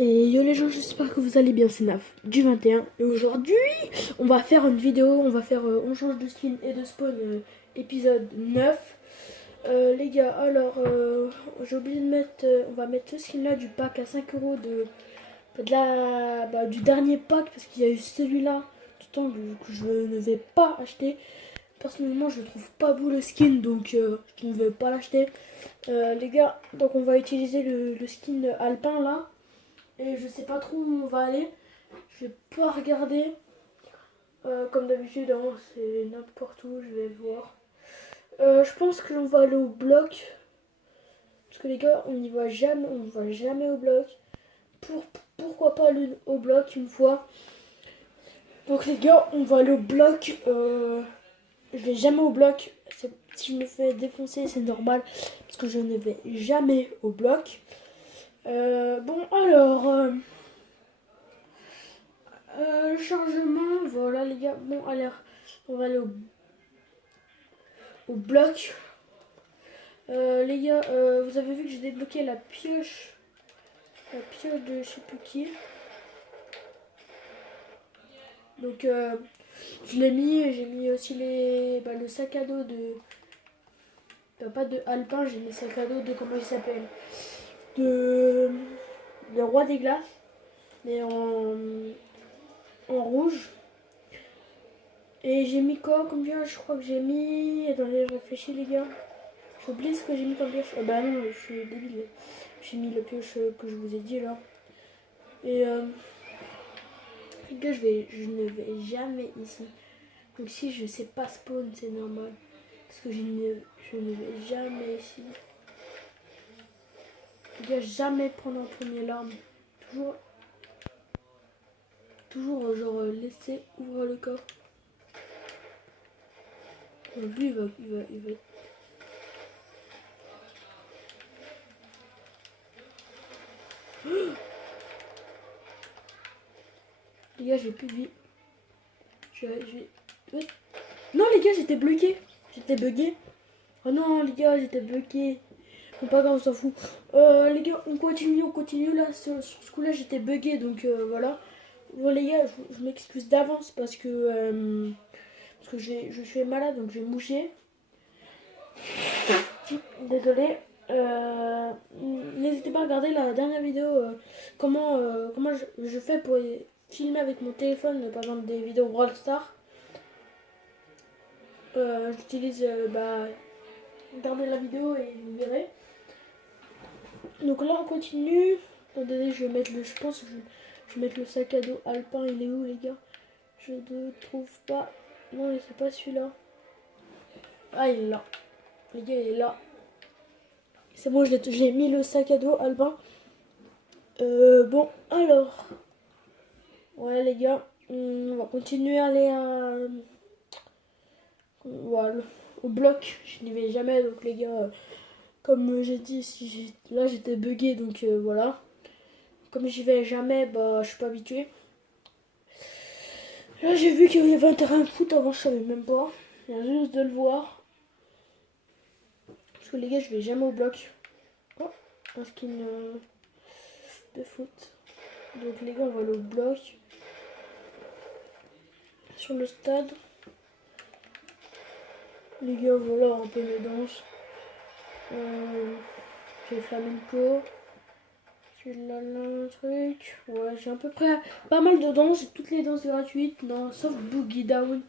Et yo les gens, j'espère que vous allez bien, c'est Naf du 21. Et aujourd'hui, on va faire une vidéo, on change de skin et de spawn épisode 9. Les gars, alors, j'ai oublié de mettre, on va mettre ce skin là du pack à 5 euros du dernier pack, parce qu'il y a eu celui-là, tout le temps que je ne vais pas acheter. Personnellement, je ne trouve pas beau le skin, donc je ne vais pas l'acheter. Les gars, donc on va utiliser le skin alpin là. Et je sais pas trop où on va aller. Je vais pas regarder. Comme d'habitude, hein, c'est n'importe où, je vais voir. Je pense que l'on va aller au bloc. Parce que les gars, on va jamais au bloc. Pourquoi pas aller au bloc une fois. Donc les gars, on va aller au bloc. Je vais jamais au bloc. Si je me fais défoncer, c'est normal. Parce que je ne vais jamais au bloc. Bon, alors... le chargement, voilà les gars. Bon, alors, on va aller au bloc. Les gars, vous avez vu que j'ai débloqué la pioche. La pioche de je sais plus qui. Donc, je l'ai mis. J'ai mis aussi le sac à dos de. Pas de Alpin, j'ai mis le sac à dos de. Comment il s'appelle De. Le Roi des Glaces. Mais en rouge. Et j'ai mis quoi comme pioche? Je crois que j'ai mis. Attendez, je réfléchis les gars. J'ai oublié ce que j'ai mis comme pioche. Ah bah non, je suis débile. J'ai mis la pioche que je vous ai dit là. Et les gars, je ne vais jamais ici. Donc si je sais pas spawn, c'est normal. Parce que je ne vais jamais ici. Les gars, jamais prendre en premier l'arme. Toujours laisser ouvrir le corps. Lui, il va. Les gars, j'ai plus de vie. Ouais. Non, les gars, j'étais bloqué. J'étais bugué. Oh non, les gars, j'étais bloqué. Bon, pas grave, on s'en fout. Les gars, on continue. Là, sur ce coup-là, j'étais bugué, donc voilà. Bon, les gars, je m'excuse d'avance parce que je suis malade, donc j'ai mouché. Désolé. N'hésitez pas à regarder la dernière vidéo. Comment je fais pour filmer avec mon téléphone, par exemple, des vidéos Brawl Stars. J'utilise. Regardez la vidéo et vous verrez. Donc là, on continue. Attendez, je vais mettre le. Je pense que je vais mettre le sac à dos alpin. Il est où, les gars? Je ne trouve pas. Non, mais c'est pas celui-là. Ah, il est là. Les gars, il est là. C'est bon, j'ai mis le sac à dos alpin. Bon, alors. Ouais, les gars. On va continuer à aller à. Voilà, au bloc. Je n'y vais jamais, donc les gars. Comme j'ai dit, là j'étais bugué, donc voilà. Comme j'y vais jamais, bah je suis pas habitué. Là j'ai vu qu'il y avait un terrain de foot, avant je savais même pas. Il y a juste de le voir. Parce que les gars, je vais jamais au bloc. Oh, un skin de foot. Donc les gars, on va aller au bloc. Sur le stade. Les gars, voilà un peu mes danses. J'ai flamenco. J'ai là un truc. Ouais, j'ai à peu près pas mal de danses. J'ai toutes les danses gratuites. Non, sauf Boogie Down.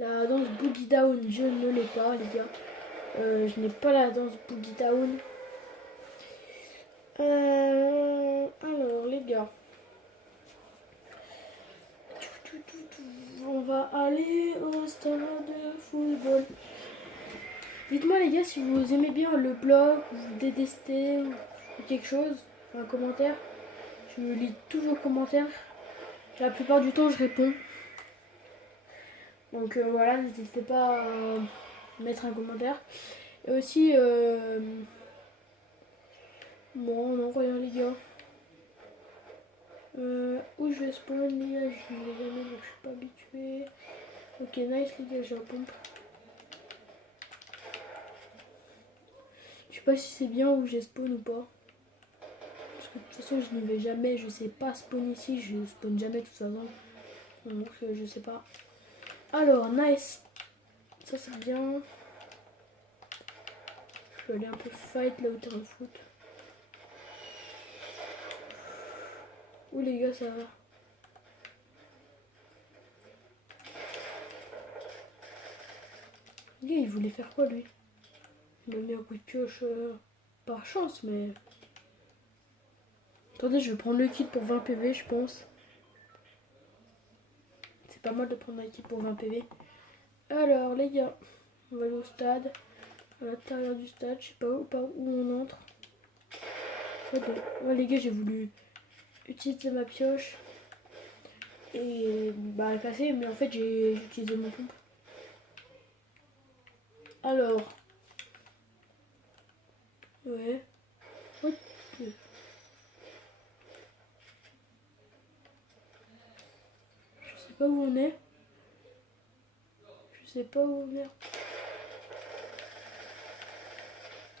La danse Boogie Down, je ne l'ai pas, les gars. Je n'ai pas la danse Boogie Down. Alors, les gars. On va aller au stade de football. Dites-moi, les gars, si vous aimez bien le blog, ou vous détestez, ou quelque chose, un commentaire. Je lis tous vos commentaires. La plupart du temps, je réponds. Donc voilà, n'hésitez pas à mettre un commentaire. Et aussi, bon, non, rien, les gars. Où je vais spawn, les gars, je ne vais jamais, donc je suis pas habitué. Ok, nice, les gars, j'ai un pompe. Je sais pas si c'est bien où j'ai spawn ou pas. Parce que de toute façon je n'y vais jamais, je sais pas spawn ici, je spawn jamais de toute façon. Donc je sais pas. Alors, nice. Ça c'est bien. Je vais aller un peu fight là au terrain de foot. Ouh les gars, ça va. Lui, il voulait faire quoi lui? Il m'a mis un coup de pioche par chance, mais... Attendez, je vais prendre le kit pour 20 PV, je pense. C'est pas mal de prendre un kit pour 20 PV. Alors, les gars, on va aller au stade. À l'intérieur du stade, je sais pas où, on entre. Ouais, les gars, j'ai voulu utiliser ma pioche. Et bah, elle est cassée, mais en fait, j'ai utilisé mon pompe. Alors... Ouais. Ok. Je sais pas où on est. Je sais pas où on est.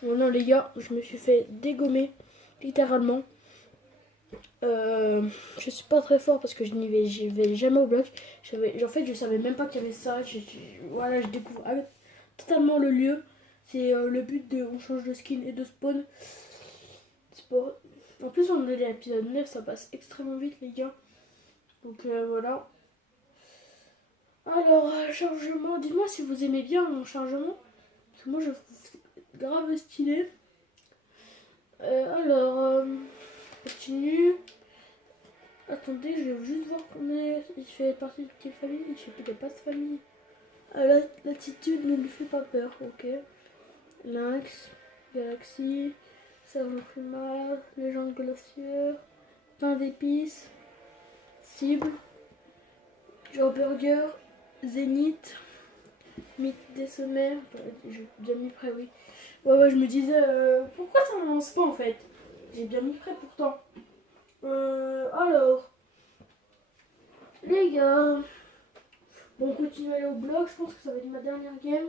Bon non les gars, je me suis fait dégommer. Littéralement. Je suis pas très fort parce que j'y vais jamais au bloc. En fait je savais même pas qu'il y avait ça. Voilà, je découvre totalement le lieu. C'est le but de... On change de skin et de spawn. Sport. En plus on est à l'épisode 9, ça passe extrêmement vite les gars. Donc voilà. Alors, chargement, dites-moi si vous aimez bien mon chargement. Parce que moi je trouve grave stylé. Alors, continue. Attendez, je vais juste voir qu'on est. Il fait partie de quelle famille? Je sais plus, il n'y a pas de famille. Ah, l'attitude ne lui fait pas peur, ok. Lynx, Galaxy, Savon Plumard, Légende Glaciaire, Pain d'épices, Cible, Joe Burger, Zénith, Mythe des sommets. J'ai bien mis prêt, oui. Ouais, je me disais, pourquoi ça ne lance pas en fait? J'ai bien mis prêt pourtant. Alors, les gars, bon, on continue à aller au bloc. Je pense que ça va être ma dernière game.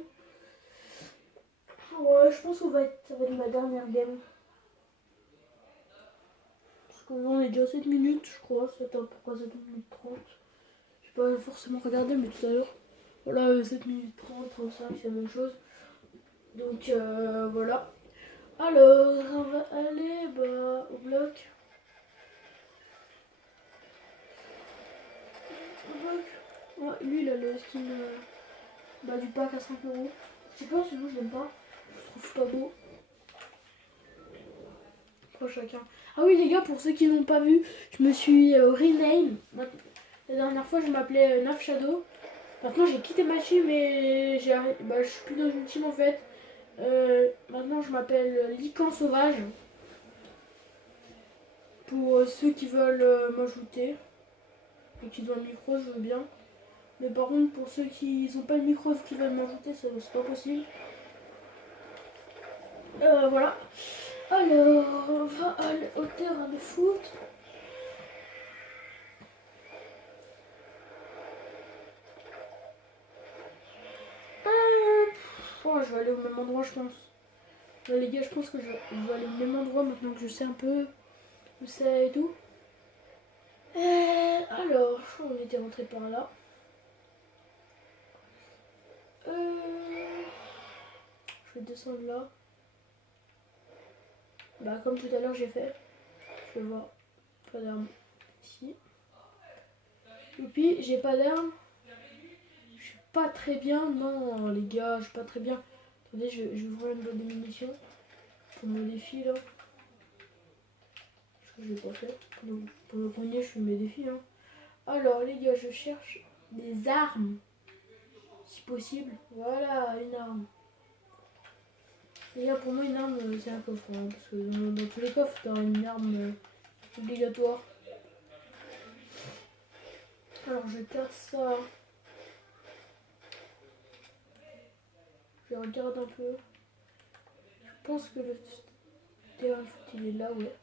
Ouais, je pense que ça va être ma dernière game. Parce que là, on est déjà à 7 minutes, je crois. C'est pourquoi 7 minutes 30. Je sais pas forcément regardé, mais tout à l'heure. Voilà, 7 minutes 30, 35, c'est la même chose. Donc voilà. Alors, on va aller au bloc. Ouais, lui, il a le skin du pack à 5€. Je sais pas, sinon je l'aime pas. Je trouve pas beau. Après chacun. Ah oui les gars, pour ceux qui n'ont pas vu, je me suis rename. La dernière fois je m'appelais Naf Shadow. Maintenant j'ai quitté ma team et je suis plus dans une team en fait. Maintenant je m'appelle Lican Sauvage. Pour ceux qui veulent m'ajouter et qui ont un micro, je veux bien. Mais par contre pour ceux qui n'ont pas de micro et qui veulent m'ajouter, c'est pas possible. Voilà. Alors, on va aller au terrain de foot. Je vais aller au même endroit, je pense. Là, les gars, je pense que je vais aller au même endroit maintenant que je sais un peu où c'est et tout. Alors, on était rentré par là. Je vais descendre là. Bah, comme tout à l'heure, j'ai fait. Je vais voir. Pas d'armes ici. Et puis, j'ai pas d'armes. Je suis pas très bien. Non, les gars, je suis pas très bien. Attendez, je vais ouvrir une boîte de munitions. Pour mon défi là. Ce que j'ai pas fait. Pour le premier, je fais mes défis. Hein. Alors, les gars, je cherche des armes. Si possible. Voilà, une arme. Les gars, pour moi, une arme, c'est un coffre. Hein, parce que dans tous les coffres, t'as une arme obligatoire. Alors, je casse ça. Je regarde un peu. Je pense que le terrain de foot, il est là, ouais.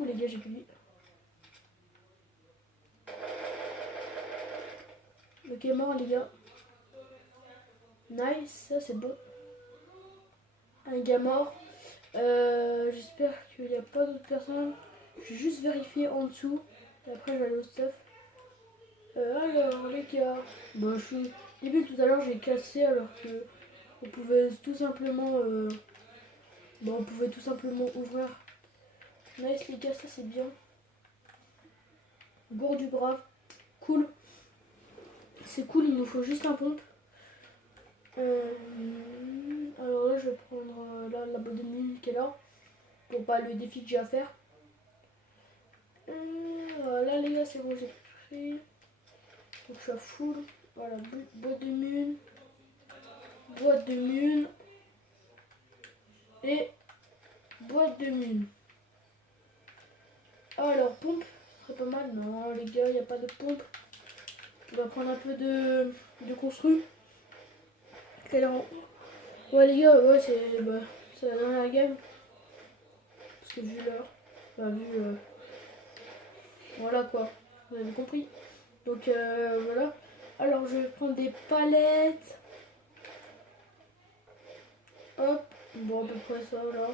Ouh, les gars, j'ai plus. Ok, mort, les gars. Nice, ça c'est bon. Un gars mort. J'espère qu'il n'y a pas d'autres personnes. Je vais juste vérifier en dessous. Et après, je vais aller au stuff. Alors, les gars. Bah, début tout à l'heure, j'ai cassé alors que on pouvait tout simplement. On pouvait tout simplement ouvrir. Nice, les gars, ça c'est bien. Gourde du brave. Cool. C'est cool, il nous faut juste un pompe. Alors là, je vais prendre la boîte de mine qui est là. Pour pas le défi que j'ai à faire. Là, les gars, c'est bon, j'ai pris. Donc je suis à full. Voilà, boîte de mine. Boîte de mine. Et boîte de mine. Alors, pompe. C'est pas mal. Non, les gars, il n'y a pas de pompe. On va prendre un peu de construit. Alors, ouais, les gars, ouais, c'est la dernière game. Parce que vu l'heure, voilà quoi, vous avez compris. Donc voilà. Alors je vais prendre des palettes. Hop, bon à peu près ça là.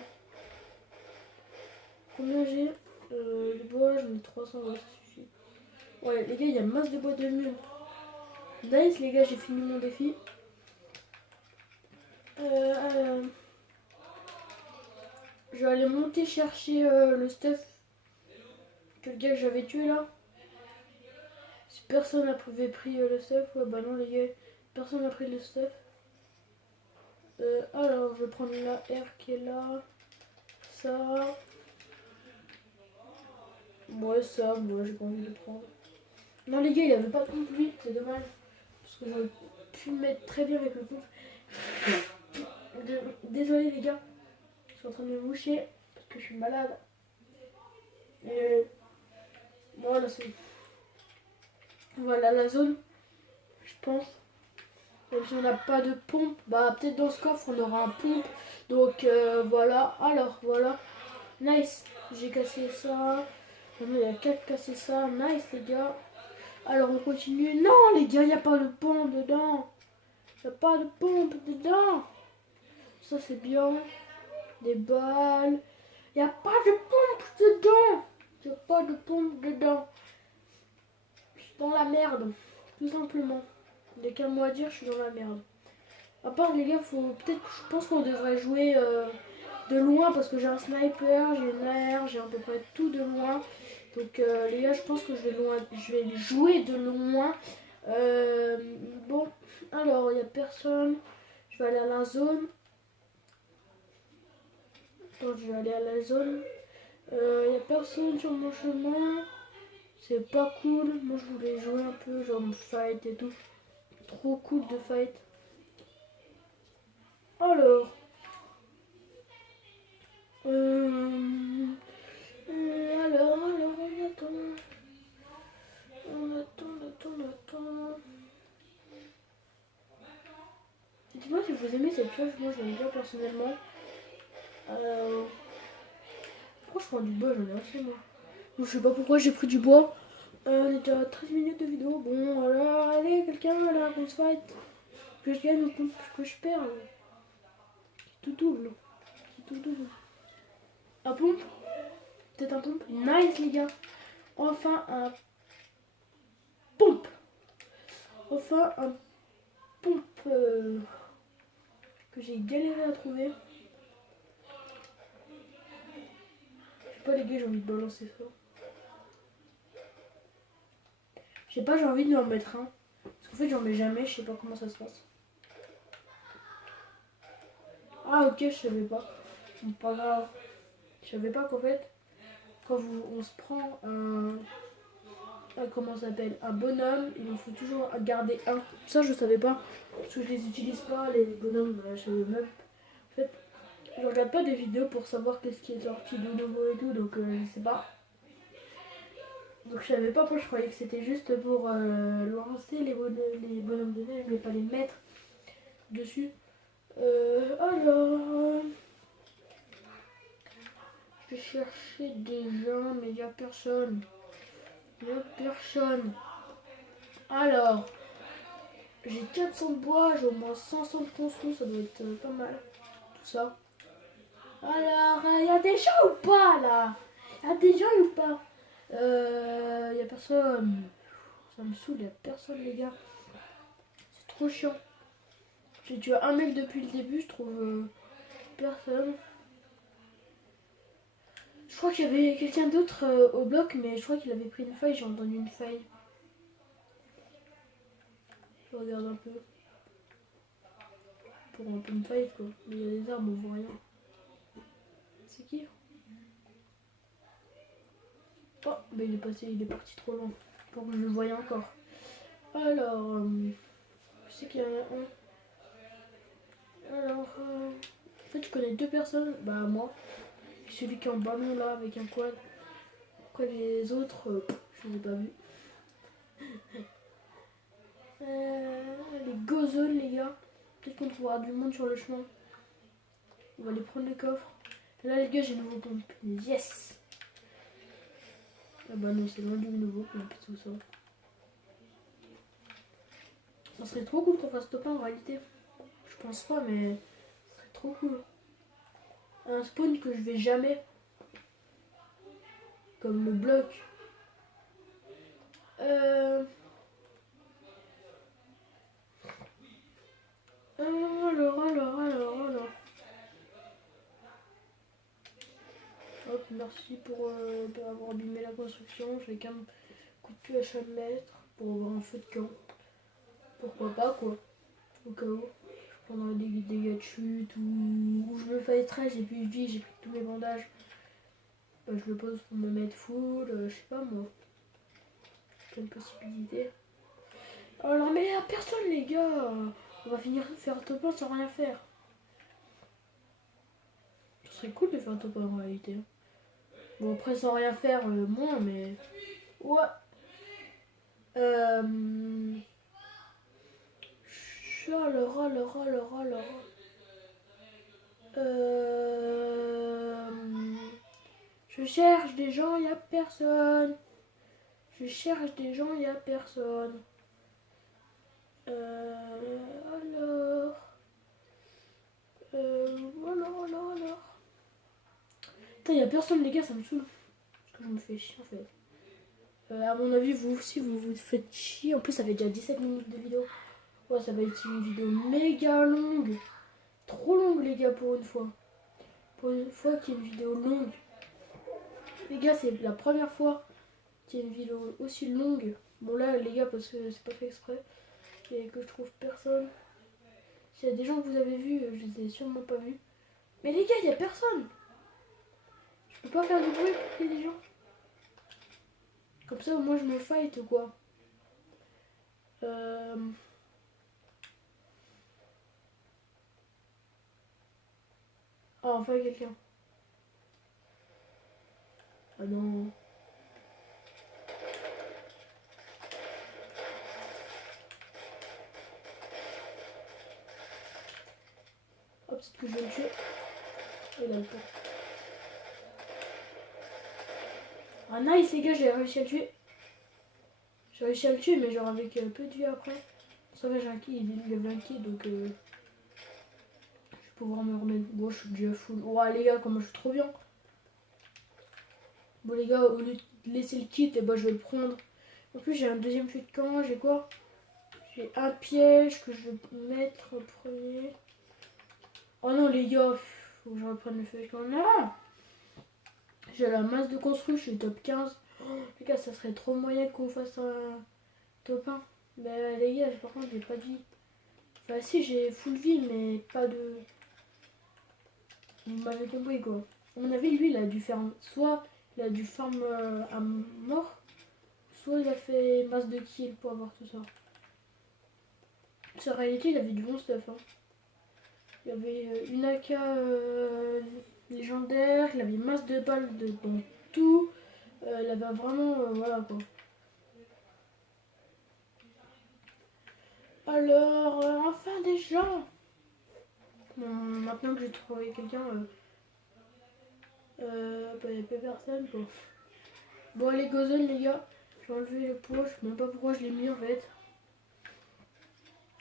Combien j'ai de bois, j'en ai 300, ouais, ça suffit. Ouais les gars, il y a masse de bois de mule. Nice les gars, j'ai fini mon défi. Je vais aller monter chercher le stuff que le gars que j'avais tué là. Si personne n'a pris le stuff, ouais bah non les gars, personne n'a pris le stuff. Alors je vais prendre la R qui est là. Ça. Ouais ça, moi j'ai pas envie de le prendre. Non les gars, il avait pas de pompe lui, c'est dommage. Parce que j'aurais pu le mettre très bien avec le pompe. Désolé les gars, je suis en train de me moucher parce que je suis malade. Et voilà, c'est. Voilà la zone, je pense. Même si on n'a pas de pompe, bah peut-être dans ce coffre on aura un pompe. Donc voilà, alors voilà. Nice, j'ai cassé ça. Il y a 4 cassé ça. Nice les gars. Alors on continue. Non les gars, il n'y a pas de pompe dedans. Il n'y a pas de pompe dedans. Ça c'est bien. Des balles. Il n'y a pas de pompe dedans. Il n'y a pas de pompe dedans. Je suis dans la merde. Tout simplement. Il n'y a qu'un mot à dire, je suis dans la merde. À part les gars, je pense qu'on devrait jouer de loin parce que j'ai un sniper, j'ai une AR, j'ai à peu près tout de loin. Donc les gars, je pense que je vais jouer de loin. Bon, alors il n'y a personne. Je vais aller à la zone. Attends, je vais aller à la zone. Il n'y a personne sur mon chemin. C'est pas cool. Moi je voulais jouer un peu, genre fight et tout. Trop cool de fight. Alors. Alors, on attend. On attend. Dites-moi si vous aimez cette pioche, moi j'aime bien personnellement. Pourquoi je prends du bois, j'en ai assez moi. Je sais pas pourquoi j'ai pris du bois. On est déjà à 13 minutes de vidéo. Bon, alors, allez, quelqu'un, là, qu'on se fight. Que je gagne ou que je perds. Tout double. Tout double. Un pompe. Peut-être un pompe. Nice, les gars. Enfin, un pompe. Enfin, un pompe que j'ai galéré à trouver. Je sais pas, les gars, j'ai envie de balancer ça. Je sais pas, j'ai envie de en mettre un. Parce qu'en fait, j'en mets jamais, je sais pas comment ça se passe. Ah, ok, je savais pas. Pas grave. Je savais pas qu'en fait, quand on se prend comment ça s'appelle, un bonhomme, il en faut toujours garder un. Ça, je savais pas. Parce que je les utilise pas, les bonhommes, chez les meufs. En fait, je regarde pas des vidéos pour savoir qu'est-ce qui est sorti de nouveau et tout, donc je sais pas. Donc je savais pas, moi je croyais que c'était juste pour lancer les bonhommes de neige, mais pas les mettre dessus. Alors, je vais chercher des gens, mais il n'y a personne. Il n'y a personne. Alors, J'ai 400 de bois, j'ai au moins 500 de construits, ça doit être pas mal. Tout ça. Alors, y a des gens ou pas là? Y a des gens ou pas? Y a personne. Ça me saoule, y a personne les gars. C'est trop chiant. J'ai tué un mec depuis le début, je trouve personne. Je crois qu'il y avait quelqu'un d'autre au bloc, mais je crois qu'il avait pris une faille, j'ai entendu une faille. Je regarde un peu. Pour un peu une faille quoi. Mais il y a des arbres, on voit rien. C'est qui? Oh, bah il est parti trop loin. Pour que je le voie encore. Alors, je sais qu'il y en a un. Alors, en fait, je connais deux personnes. Bah, moi. Et celui qui est en ballon là, avec un quad. Après, les autres, je les ai pas vus. Les go zones, les gars. Peut-être qu'on trouvera du monde sur le chemin. On va aller prendre le coffre. Et là, les gars, j'ai une nouveau pompe. Yes! Ah bah non, c'est loin du nouveau pompe, tout ça. Ça serait trop cool qu'on fasse top 1 en réalité. Je pense pas, mais ça serait trop cool. Un spawn que je vais jamais. Comme le bloc. Alors. Hop, merci pour avoir abîmé la construction. J'ai qu'un coup de pioche à mettre pour avoir un feu de camp. Pourquoi pas, quoi. Au cas où. Je prendrai des dégâts de chute ou je me fais 13, j'ai plus de vie, j'ai pris tous mes bandages. Bah, je le pose pour me mettre full, je sais pas moi. Quelle possibilité. Alors, mais y'a personne, les gars. On va finir de faire un top 1 sans rien faire. Ce serait cool de faire un top 1 en réalité. Bon, après, sans rien faire, moins, mais. Ouais. Alors. Je cherche des gens, y'a personne. Je cherche des gens, y'a personne. Alors. Alors. Putain, y'a personne, les gars, ça me saoule. Parce que je me fais chier en fait. À mon avis, vous aussi, vous vous faites chier. En plus, ça fait déjà 17 minutes de vidéo. Ouais, ça va être une vidéo méga longue. Trop longue, les gars, pour une fois. Pour une fois qu'il y a une vidéo longue. Les gars, c'est la première fois qu'il y a une vidéo aussi longue. Bon, là, les gars, parce que c'est pas fait exprès. Et que je trouve personne. S'il y a des gens que vous avez vus, je les ai sûrement pas vus. Mais les gars, il y a personne. Je peux pas faire du bruit pour qu'il y ait des gens. Comme ça, au moins, je me fight ou quoi. Ah, enfin quelqu'un. Ah non. Ah, peut-être que je vais le tuer. Il a le temps. Ah nice les gars, j'ai réussi à le tuer. J'ai réussi à le tuer, mais genre avec peu de vie après. Ça va, j'ai un kill, il est level 1 kill, donc je vais pouvoir me remettre. Bon, je suis déjà full. Ouais les gars, comment je suis trop bien. Bon les gars, au lieu de laisser le kit, et bah, je vais le prendre. En plus j'ai un deuxième feu de camp, j'ai quoi? J'ai un piège que je vais mettre en premier. Oh non les gars, faut que je reprenne le feu de camp. Non, j'ai la masse de construit, je suis top 15. Oh, les gars, ça serait trop moyen qu'on fasse un top 1. Mais les gars, par contre, j'ai pas de vie. Enfin, si, j'ai full vie, mais pas de. Vous m'avez compris quoi. À mon avis, lui, il a dû faire. Soit il a dû farm à mort, soit il a fait masse de kills pour avoir tout ça. En réalité, il avait du bon stuff. Hein. Il y avait une AK légendaire, il avait masse de balles dans tout. Il avait vraiment. Voilà quoi. Alors, enfin des gens. Bon, maintenant que j'ai trouvé quelqu'un, bah, y a plus personne quoi. Bon, les gozels, les gars, j'ai enlevé le pot, je sais même pas pourquoi je l'ai mis en fait.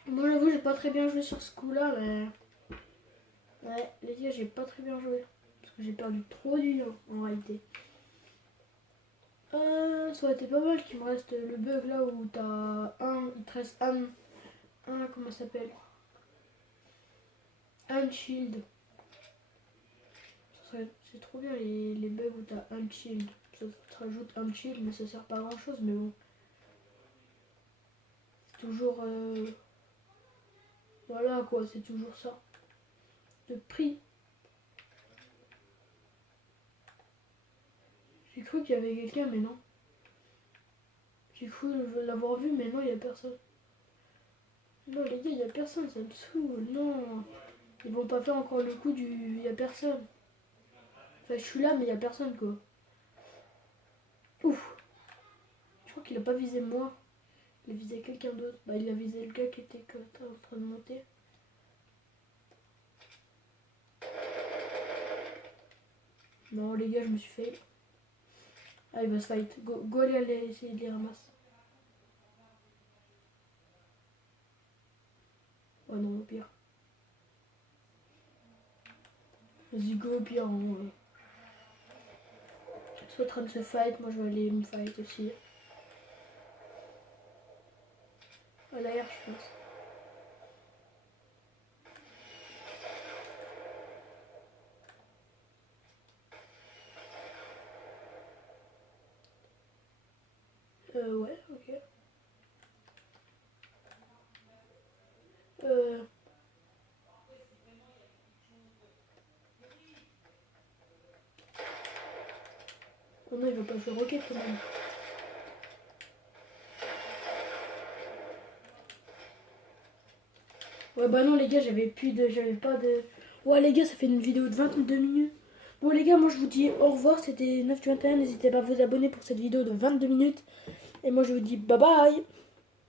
Moi j'avoue j'ai pas très bien joué sur ce coup là mais... Ouais les gars j'ai pas très bien joué. Parce que j'ai perdu trop d'union en réalité. Ça aurait été pas mal qu'il me reste le bug là où t'as un... Il te reste un comment ça s'appelle? Un shield. C'est trop bien les bugs où t'as un shield. Ça te rajoute un shield mais ça sert pas à grand chose mais bon. C'est toujours... Voilà quoi, c'est toujours ça. Le prix. J'ai cru qu'il y avait quelqu'un mais non. J'ai cru l'avoir vu mais non il y a personne. Non les gars il y a personne, ça me saoule. Non. Ils vont pas faire encore le coup du... Il y a personne. Enfin je suis là mais il y a personne quoi. Ouf. Je crois qu'il a pas visé moi. Il a visé quelqu'un d'autre. Bah il a visé le gars qui était en train de monter. Non les gars je me suis fait. Ah il va se fight. Go aller essayer de les ramasser. Oh non au pire. Vas-y go au pire. Ils sont en train de se fight, moi je vais aller me fight aussi. À l'arrière je pense. Ouais, ok. Oh non, il va pas jouer rocket quand même. Ouais, bah non, les gars, j'avais pas de. Ouais, les gars, ça fait une vidéo de 22 minutes. Bon, les gars, moi je vous dis au revoir. C'était 9 du 21. N'hésitez pas à vous abonner pour cette vidéo de 22 minutes. Et moi je vous dis bye bye.